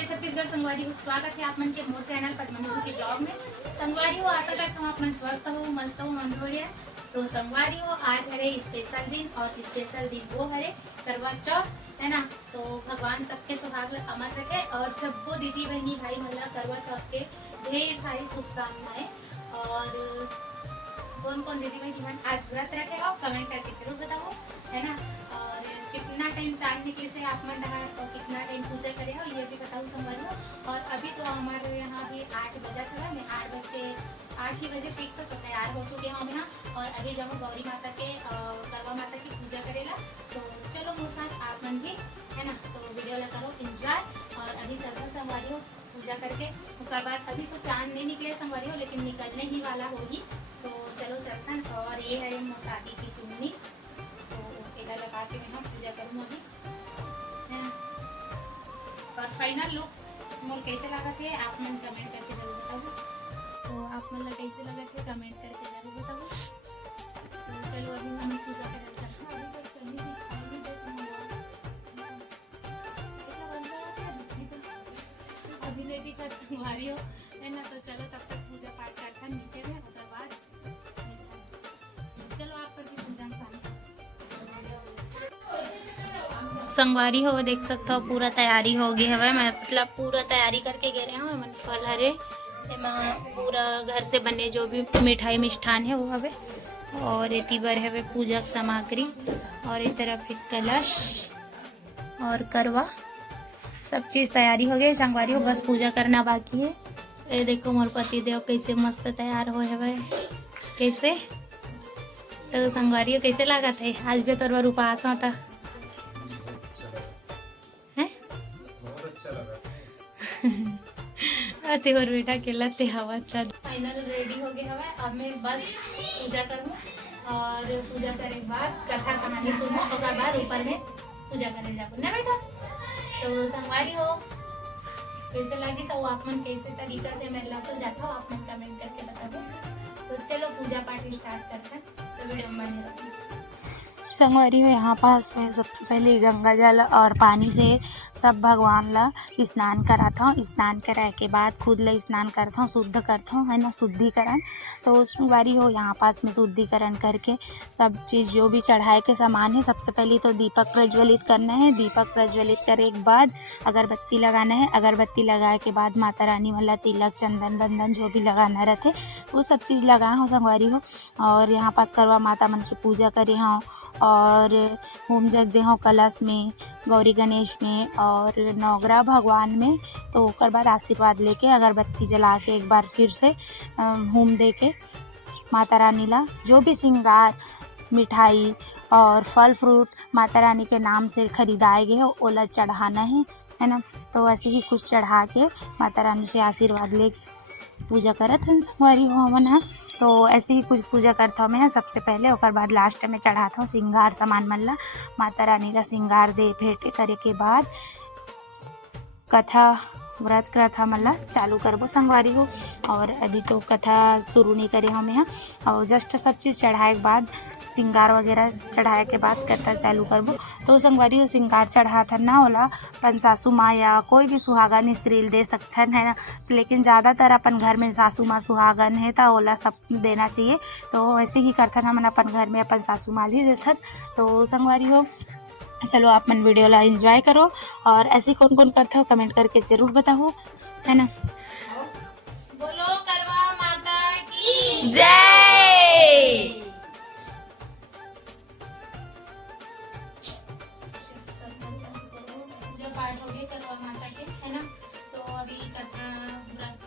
जय छत्तीसगढ़ संगवारी हो। स्वागत है आप मन के मोर चैनल पद्मनी ब्लॉग में। संगवारी हो आशा करता हूँ आप मन स्वस्थ हो, मस्त हो, मन बढ़िया। तो संगवारी हो आज हरे स्पेशल दिन और स्पेशल दिन वो हरे करवा चौथ है ना। तो भगवान सबके सौभाग्य अमर रखे और सबको दीदी बहनी भाई महिला करवा चौथ के ढेर सारी शुभकामनाएं। और कौन कौन दीदी बहनी बहन आज व्रत रखे हो कमेंट करके जरूर बताओ है ना। और कितना टाइम चांद निकले से आप मन रहा और कितना टाइम पूजा करे हो ये भी बताओ संगवारी हो। और अभी तो हमारे यहाँ भी 8 बजा था, मैं 8 ही बजे फिक्स तो तैयार हो चुके हम यहाँ। और अभी जब गौरी माता के करवा माता की पूजा करेला तो चलो मोर साथ आप मन भी है ना। तो वीडियो ला करो एंजॉय। और अभी चलते संगवारी हो पूजा करके उसके बाद अभी तो चांद नहीं निकले संगवारी हो लेकिन निकलने ही वाला होगी। तो चलो चलते। और ये है मोर शादी की चुन्नी तो तेला लगा के मैं पूजा करूँ अभी है। और फाइनल लुक मोर कैसे लगा थे आप मन कमेंट करके जरूर बताओ। तो आप मतलब कैसे लगे थे कमेंट करके जरूर बताओ। तो चलो अभी हम पूजा कर अभी नहीं दिक्कत हमारी हो है ना। तो चलो तब तक पूजा पाठ करता नीचे में उसके बाद चलो आप पर भी पूजा संगवारी हो देख सकते हो पूरा तैयारी हो गई है। मैं मतलब पूरा तैयारी करके गए हूँ मन फल हरे पूरा घर से बने जो भी मिठाई मिष्ठान है वो हवे। और इतनी बार है पूजा सामग्री और एक तरफ एक कलश और करवा सब चीज़ तैयारी हो गई संगवारी हो बस पूजा करना बाकी है। ये देखो मोर पति देव कैसे मस्त तैयार हो है कैसे। तो संगवारी हो कैसे लगा थे आज भी तोर उपास होता अति और बेटा केला ते हवा चल फाइनल रेडी हो गए हवा। अब मैं बस पूजा करूँ और पूजा करे के बाद कथा कहानी सुनो और बाद ऊपर में पूजा करने जाओ ना बेटा। तो संगवारी हो कैसे लगी सब आप मन कैसे तरीका से मेरे लासो जाता हो आप मन कमेंट करके बता दो। तो चलो पूजा पाठ स्टार्ट करते हैं। तो वीडियो बने रहो संगवारी में यहाँ पास में सबसे पहले गंगा जल और पानी से सब भगवान ला स्नान कराता हूँ। स्नान कराए के बाद खुद ला स्नान करता हूँ शुद्ध करता हूँ है ना शुद्धिकरण। तो संगवारी हो यहाँ पास में शुद्धिकरण करके सब चीज़ जो भी चढ़ाए के सामान है सबसे पहले तो दीपक प्रज्वलित करना है। दीपक प्रज्वलित करे के बाद अगरबत्ती लगाना है। अगरबत्ती लगाए के बाद माता रानी वाला तिलक चंदन बंदन जो भी लगाना रहते वो सब चीज़ लगाए हूँ संगवारी हो। और यहाँ पास करवा माता मन की पूजा करे हूँ और होम जग दे हूँ कलश में गौरी गणेश में और नवग्रह भगवान में। तो ओकर बाद आशीर्वाद लेके अगरबत्ती जला के एक बार फिर से होम दे के माता रानी ला जो भी श्रृंगार मिठाई और फल फ्रूट माता रानी के नाम से खरीदाए गए हो ओला चढ़ाना है ना। तो ऐसे ही कुछ चढ़ा के माता रानी से आशीर्वाद लेके पूजा करत हन संगवारी हो हमन है। तो ऐसे ही कुछ पूजा करता हूँ मैं सबसे पहले और बाद लास्ट में चढ़ाता हूँ श्रृंगार सामान मन ला माता रानी ला श्रृंगार दे भेंट करे के बाद कथा व्रत कथा मन ला चालू करबो संगवारी हो। और अभी तो कथा शुरू नहीं करे हम यहाँ और जस्ट सब चीज़ चढ़ाए के बाद श्रृंगार वगैरह चढ़ाए के बाद कथा चालू करबो। तो संगवारी हो श्रृंगार चढ़ाता ना होला अपन सासू माँ या कोई भी सुहागन स्त्री दे सकथन है ना। लेकिन ज़्यादातर अपन घर में सासू माँ सुहागन है तो ओला सब देना चाहिए। तो ऐसे ही करथन हमन अपन घर में अपन सासू माँ ही देथन। तो संगवारी हो चलो आप मन वीडियो ला एंजॉय करो और ऐसे कौन कौन करता हो कमेंट करके जरूर बताओ है ना। बोलो करवा माता की जय। जो पाठ हो गए करवा माता के है ना। तो अभी कथा व्रत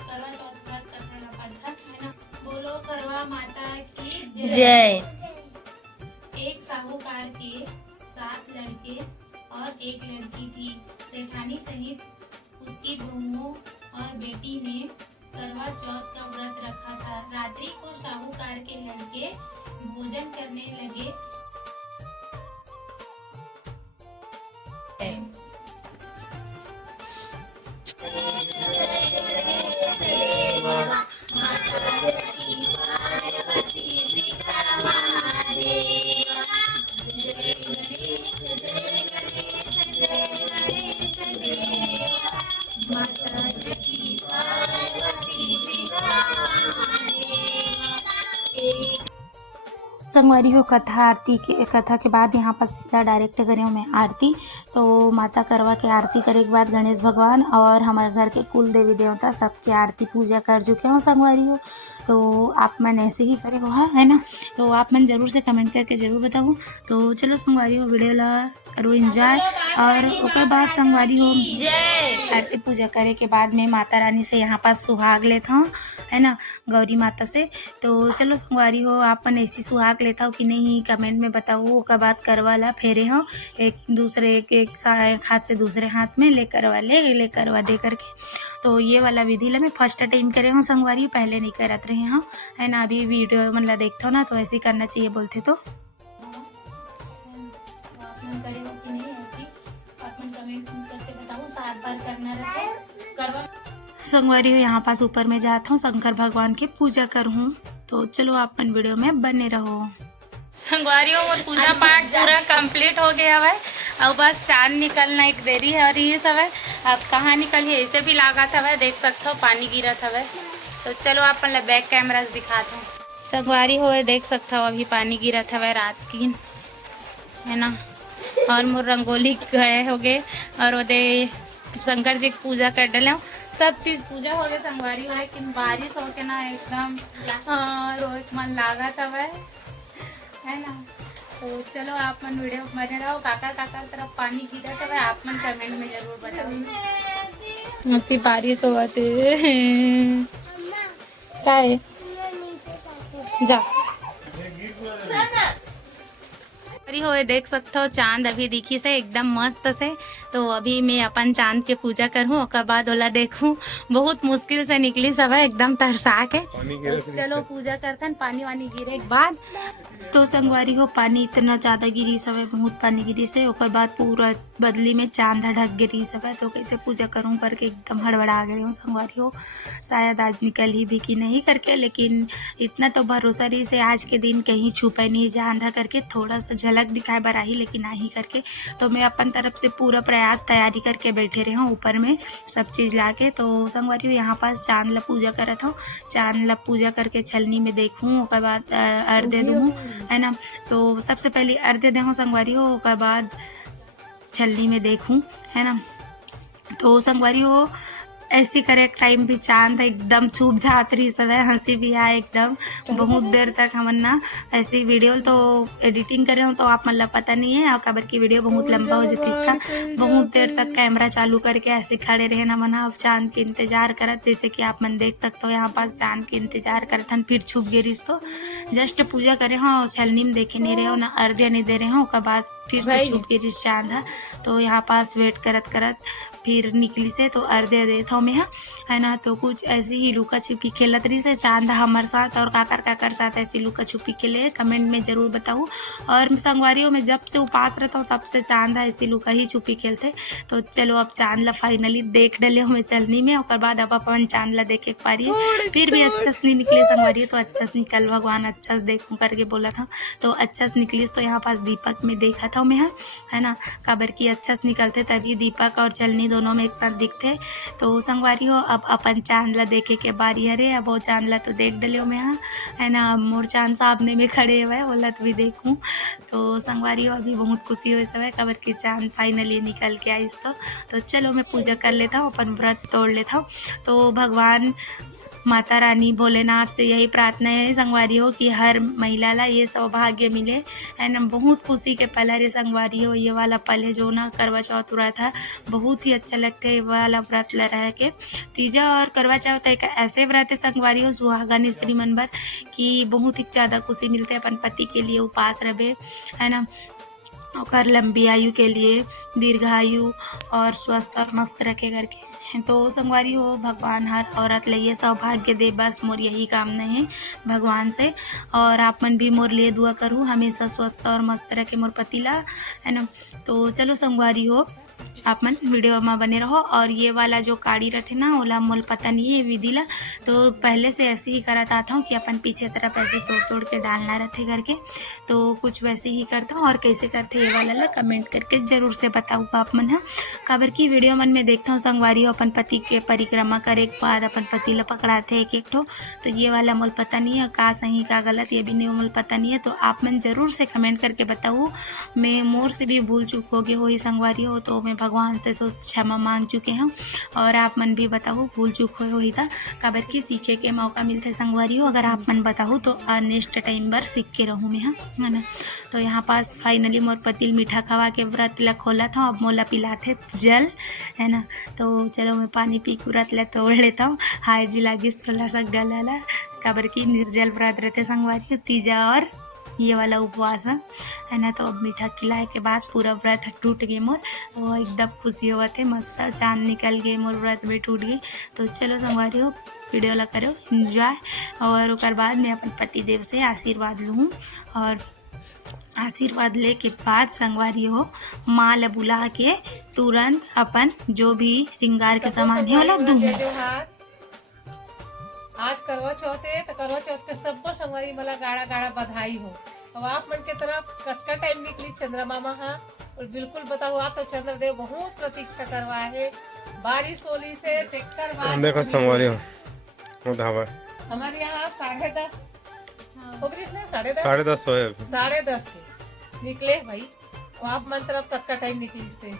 करवा चौथ व्रत करने का पाठ है ना। बोलो करवा माता की जय। एक साहूकार के 7 लड़के और एक लड़की थी। सेठानी सहित उसकी बहुओं और बेटी ने करवा चौथ का व्रत रखा था। रात्रि को साहूकार के लड़के भोजन करने लगे। संगवारी हो कथा के बाद यहाँ पर सीधा डायरेक्ट करें मैं आरती। तो माता करवा के आरती करे के बाद गणेश भगवान और हमारे घर के कुल देवी देवता सबकी आरती पूजा कर चुके हो संगवारी हो। तो आप मन ऐसे ही करे हो है ना। तो आप मन जरूर से कमेंट करके जरूर बताओ। तो चलो संगवारी हो वीडियो ला करो एंजॉय। और उसके बाद संगवारी हो आरती पूजा करे के बाद मैं माता रानी से यहाँ पास सुहाग लेता हूँ है ना, गौरी माता से। तो चलो संगवारी हो आप मन ऐसी सुहाग लेता हो कि नहीं कमेंट में बताओ। उसके बाद करवा ला फेरे हो एक हाथ से दूसरे हाथ में ले करवा दे करके। तो ये वाला विधि ला मैं फर्स्ट टाइम करे हूँ संगवारी, पहले नहीं करत रहे हूँ है ना। अभी वीडियो मतलब देखते हो ना तो ऐसे करना चाहिए बोलते। तो संगवारी हो यहाँ पास ऊपर में जाता हूँ शंकर भगवान की पूजा करूँ। तो चलो आप मन वीडियो में बने रहो। संगवारी हो पूजा पाठ पूरा कंप्लीट हो गया है। अब बस चांद निकलना एक देरी है और ये सब है। अब कहाँ निकल है ऐसे भी लगा था देख सकते हो पानी गिरा था। तो चलो आप बैक कैमरा से दिखाता हूँ। संगवारी हो देख सकते हो अभी पानी गिरा था रात की है ना। और मोर रंगोली गए हो गए और वो शंकर जी की पूजा कर डाले सब चीज़ पूजा हो गए संगवारी हो। लेकिन बारिश हो के ना एकदम रोज मन लागा था है ना। तो चलो आप मन वीडियो बने रहो। काकर तरफ पानी गिरा था आप मन कमेंट में जरूर बताओ। अति बारिश हुआ क्या है जा हो देख सकते हो चांद अभी दिखी से एकदम मस्त से। तो अभी मैं अपन चांद के पूजा करूँ और बाद ओला देखूँ। बहुत मुश्किल से निकली सब है एकदम तरसा के। तो चलो पूजा करते हैं पानी वानी गिरे के बाद। तो संगवारी हो पानी इतना ज़्यादा गिरी सब है, बहुत पानी गिरी से ओकर बाद पूरा बदली में चांद ढक गिरी सब है। तो कैसे पूजा करूँ करके एकदम हड़बड़ा गई हूँ संगवारी हो। शायद आज निकल ही भी कि नहीं करके, लेकिन इतना तो भरोसा रही से आज के दिन कहीं छुपा नहीं जा अंधा करके थोड़ा सा झलक दिखाए बराही लेकिन नहीं करके। तो मैं अपन तरफ से पूरा प्रयास तैयारी करके बैठे रहे हूँ ऊपर में सब चीज़ ला के। तो संगवारी हो यहाँ पास चांद ला पूजा करत हूँ। चांद ला पूजा करके छलनी में देखूँ ओकर बाद अर्घ्य दूँ है ना। तो सबसे पहले अर्घ्य देहूँ संगवारी हो ओकर बाद छलनी में देखूँ है ना। तो संगवारी हो ऐसी करे टाइम भी चांद एकदम छुप जात रही सब है, हंसी भी आए एकदम। बहुत देर तक हमन ना ऐसी वीडियो तो एडिटिंग करे हो तो आप मतलब पता नहीं है। और खबर की वीडियो बहुत लंबा हो जाती था। बहुत देर तक कैमरा चालू करके ऐसे खड़े रहे ना मना। अब चांद के इंतजार करत जैसे कि आप मन देख सकते हो यहाँ पास चांद के इंतजार करत हन। फिर छुप गए तो जस्ट पूजा करे हो छलनी में देखे नहीं रहे हो ना अर्घ्य नहीं दे रहे हो। उसके बाद फिर से छुप गई चांद है। तो यहाँ पास वेट करत फिर निकली से तो अर्घ्य देता हूँ मैं है ना। तो कुछ ऐसी ही लुका छिपी खेलत रही से चांद हमारे साथ और काकर साथ ऐसी लुका छुपी खेले कमेंट में ज़रूर बताऊँ। और संगवारियों में जब से उपास रहता हूँ तब से चांद ऐसी लुका ही छुपी खेलते। तो चलो अब चांद ला फाइनली देख डले हूँ मैं चलनी में। और बाद अब अपन चांद ला देख पा रही है। फिर भी अच्छा से नहीं निकले संगवारी तो अच्छा से निकल भगवान अच्छा से देखूँ करके बोला था। तो अच्छा से निकली तो यहाँ पास दीपक में देखा था मैं है ना। काबर की अच्छा से निकलते तभी दीपक और चलनी दोनों में एक साथ दिखते। तो संगवारी हो अब अपन चांद ला देखे के बारी है। अब वो चांद ला तो देख डलियो मैं है ना। मोर चांद सामने में खड़े हुए बोला तो भी देखूँ। तो संगवारी हो अभी बहुत खुशी हुई सब है खबर की चांद फाइनली निकल के आई। तो चलो मैं पूजा कर लेता हूँ अपन व्रत तोड़ लेता हूँ। तो भगवान माता रानी भोलेनाथ से यही प्रार्थना है संगवारी हो कि हर महिला ला ये सौभाग्य मिले है ना। बहुत खुशी के पल है संगवारी हो। ये वाला पल है जो ना करवा चौथ व्रत है बहुत ही अच्छा लगता है। ये वाला व्रत ला रह के तीजा और करवा चौथ एक ऐसे व्रत है संगवारी हो सुहागन स्त्री मन बर कि बहुत ही ज़्यादा खुशी मिलते है। अपन पति के लिए उपास रहे है ना। और लंबी आयु के लिए दीर्घायु और स्वस्थ और मस्त रखे करके। तो संगवारी हो भगवान हर औरत लिए सौभाग्य दे बस मोर यही कामना है भगवान से। और आप मन भी मोर लिए दुआ करूँ हमेशा स्वस्थ और मस्त रखे मोर पति ला है ना। तो चलो संगवारी हो आप मन वीडियो में बने रहो। और ये वाला जो काड़ी रहते ना ओला मोल पता नहीं है विधि ला, तो पहले से ऐसे ही करत आता हूँ कि अपन पीछे तरफ ऐसे तोड़ तोड़ के डालना रहते करके, तो कुछ वैसे ही करता हूँ। और कैसे करते ये वाला ला कमेंट करके ज़रूर से बताऊँगा आप मन। हाँ, काबर की वीडियो मन में देखता हूँ संगवारी अपन पति के परिक्रमा करे के बाद अपन पति ला पकड़ाते एक एक ठो, तो ये वाला मोल पता नहीं है का सही का गलत, ये भी नहीं मोल पता नहीं है। तो आप मन ज़रूर से कमेंट करके बताओ। मैं मोर से भी भूल चूक हो गई हो ही संगवारी हो, तो मैं भगवान से सो क्षमा मांग चुके हैं। और आप मन भी बताओ भूल चूक हो ही था काबर की सीखे के मौका मिलते संगवारी हो। अगर आप मन बताओ तो नेक्स्ट टाइम बार सीख के रहूँ मैं, हाँ है ना। तो यहाँ पास फाइनली मोर पतिल मीठा खवा के व्रत ला खोला था, अब मोला पिलाते जल, है ना। तो चलो मैं पानी पी के व्रत ला तोड़ लेता हूँ। हाय जी लागिस थोड़ा सा गला ला, काबर की निर्जल व्रत रहते संगवारी तीजा और ये वाला उपवास है ना। तो अब मीठा खिलाए के बाद पूरा व्रत टूट गए मोर, तो एकदम खुशी हुआ थे, मस्त चांद निकल गए मोर व्रत भी टूट गई। तो चलो संगवारी हो वीडियो ला करो एंजॉय, और उसके बाद मैं अपन पति देव से आशीर्वाद लूँ। और आशीर्वाद ले के बाद संगवारी हो माँ ला बुला के तुरंत अपन जो भी श्रृंगार के सामान है वाला दूँ। आज करवा चौथ है, तो करवा चौथ के सबको संगवारी मला गाड़ा गाड़ा बधाई हो। अब आप मन के तरफ कतका टाइम निकली चंद्रमामा हाँ, और बिल्कुल बताओ आ तो चंद्रदेव बहुत प्रतीक्षा करवाए है बारिश होली से देखकर बाद देखो संगवारी हो धावा हमारे यहाँ 10:30 हो गई ना, 10:30 10:30 होए अभी 10:30 के निकले भाई। और आप मन तरफ कतका टाइम निकली थे?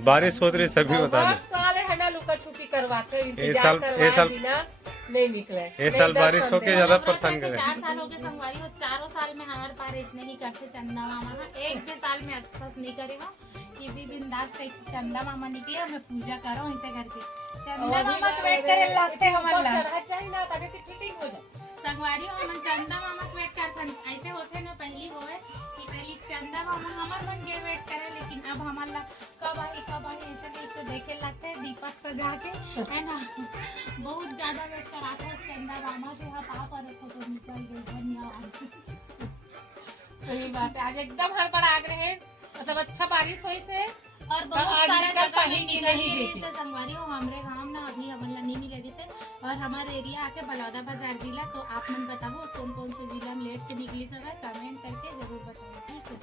बारिश होत रही सभी बता हर दे। साल है ना लुका छुपी करवाते ये इंतजार साल करवाए बिना नहीं निकले। ये साल बारिश होके ज्यादा परेशान करे। 4 साल हो गए संगवारी हो, चारों साल में हमारे पास इसने ही करते चंदा मामा। हाँ, एक भी साल में अच्छा से नहीं करे हो कि भी बिंदास टाइप से चंदा मामा निकले और मैं पूजा करो ऐसे करके चंदा मामा के वेट करे लाते हमन ला चाहिए ना ताकि फिटिंग हो जाए। संगवारी हो हमन चंदा मामा के वेट करथन। ऐसे होते ना पहली होए कि पहली चंदा मामा हमर मन के वेट करे, लेकिन अब हमन ला कब आई ऐसे देखे लगते है दीपक सजा के, है ना। बहुत ज्यादा वेट कराते हैं चंदा मामा से। हाँ पापा रखो तो निकल गई, धन्यवाद। सही बात है, आज एकदम हर पर आग रहे, मतलब अच्छा बारिश हुई से और बहुत आज सारा निकल जगह पाही में निकल मिला ही ही बेटी। से संगवारी हो हमरे गांव ना अभी हमन ला नहीं मिले जैसे। और हमारे एरिया आके बलौदा बाजार जिला, तो आप मन बताओ कौन कौन से जिला में लेट से निकली सब है, कमेंट करके जरूर बताओ, ठीक है।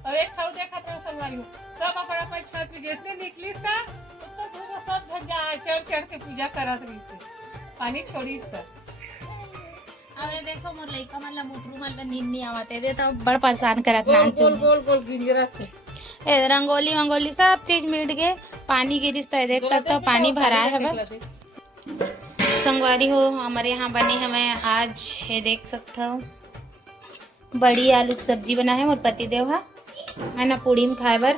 और एक खाऊ देखा तो संगवारी हो सब अपना छत पे जैसे निकली ना तो दूर सब झज्जा चढ़ चढ़ के पूजा करत रही से पानी छोड़ी तक। अब ये देखो मोर लइका मन ला मुटरू मन ला नींद नहीं आवते दे, तो बड़ परेशान करत गोल नाच गोल गोल गोल गिंजरत है। ए रंगोली वंगोली सब चीज मिट गए, पानी गिरिस तो देख सकते हो पानी भरा है। संगवारी हो हमारे यहाँ बने हमें आज ये देख सकते हो बड़ी आलू की सब्जी बना है मोर पति देव है ना, पूड़ी में खाए बर।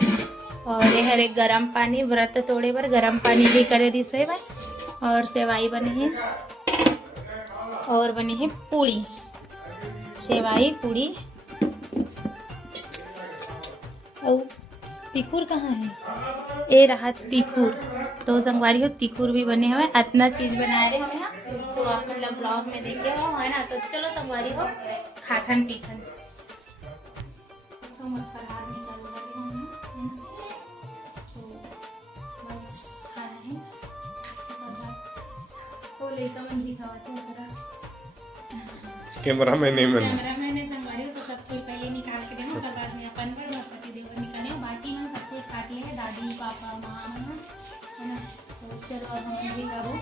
और ये हर एक गरम पानी व्रत तोड़े बर गरम पानी भी करे दी से। और सेवाई बने हैं और बने हैं पूड़ी, सेवाई पूड़ी। और तिखुर कहाँ है? ए रहा तिखुर। तो संगवारी हो तिखुर भी बने हुए, इतना चीज बना रहे हमें यहाँ, तो आप मतलब ब्लॉग में देखे हो है ना। तो चलो संगवारी हो खाथन पीथन। तो फरहार निकाल रही हूँ मैं, है ना। तो बस खा रहे हैं तो लेकर मन दिखाते हैं जरा कैमरा में नहीं मन कैमरा मैंने संगवारी तो सब कोई पहले निकाल के देखो, उसके बाद में अपन पर पति देव निकाले, बाकी में सब कोई काट लिया है, दादी पापा माँ है ना। तो चलो अब हम भी करो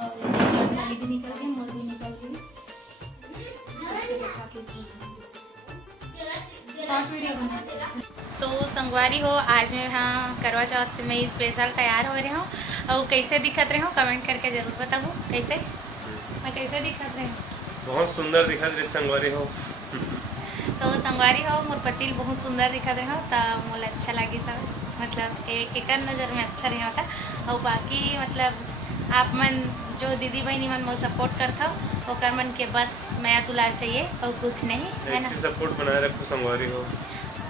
और थाली भी निकल गई, मोर भी निकल गई। शॉर्ट वीडियो बनाते हैं। तो संगवारी हो आज मैं हाँ करवा चौथ में स्पेशल तैयार हो रहे हूँ, और कैसे दिखत रहे हो कमेंट करके जरूर बताओ। कैसे मैं कैसे दिखत रहे हूँ? बहुत सुंदर दिखत रही संगवारी हो। तो संगवारी हो मोर पति बहुत सुंदर दिखत रहे हो, तो मोला अच्छा लगी सब, मतलब एक नज़र में अच्छा रहे होता। और बाकी मतलब आप मन जो दीदी बहनी मन मोल सपोर्ट करता हो ओकर मन के बस मैं दुलार चाहिए और कुछ नहीं, है ना। सपोर्ट बनाए रखो संगवारी हो।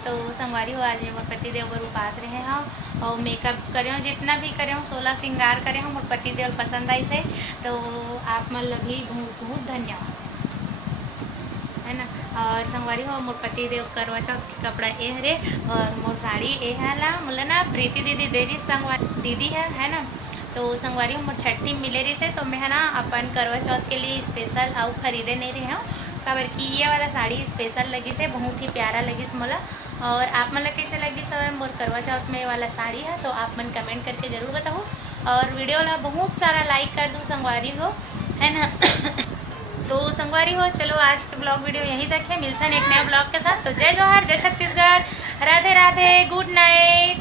तो संगवारी हो आज मोर पति देव बर उपास रहे हैं और मेकअप करे हो, जितना भी करे हो 16 श्रृंगार करे हो, मोर पति देव पसंद आई से। तो आप मन भी बहुत बहुत धन्यवाद, है ना। और संगवारी हो मोर पति देव करवा चौथ के कपड़ा ए हरे और मोर साड़ी ए हला मोला ना प्रीति दीदी दे रही संगवारी दीदी है ना। तो संगवारी मोर छठी मिले रही से तो मैं है ना अपन करवा चौथ के लिए स्पेशल आउ खरीदे नहीं रही हूँ काबर कि ये वाला साड़ी स्पेशल लगी से बहुत ही प्यारा लगी मोला। और आप मन कैसे लगी सब मोर करवा चौथ में वाला साड़ी है तो आप मन कमेंट करके ज़रूर बताओ और वीडियो ला बहुत सारा लाइक कर दूँ संगवारी हो है ना। तो संगवारी हो चलो आज के ब्लॉग वीडियो यहीं तक है, मिलता है एक नया ब्लॉग के साथ। तो जय जवाहर, जय छत्तीसगढ़, राधे राधे, गुड नाइट।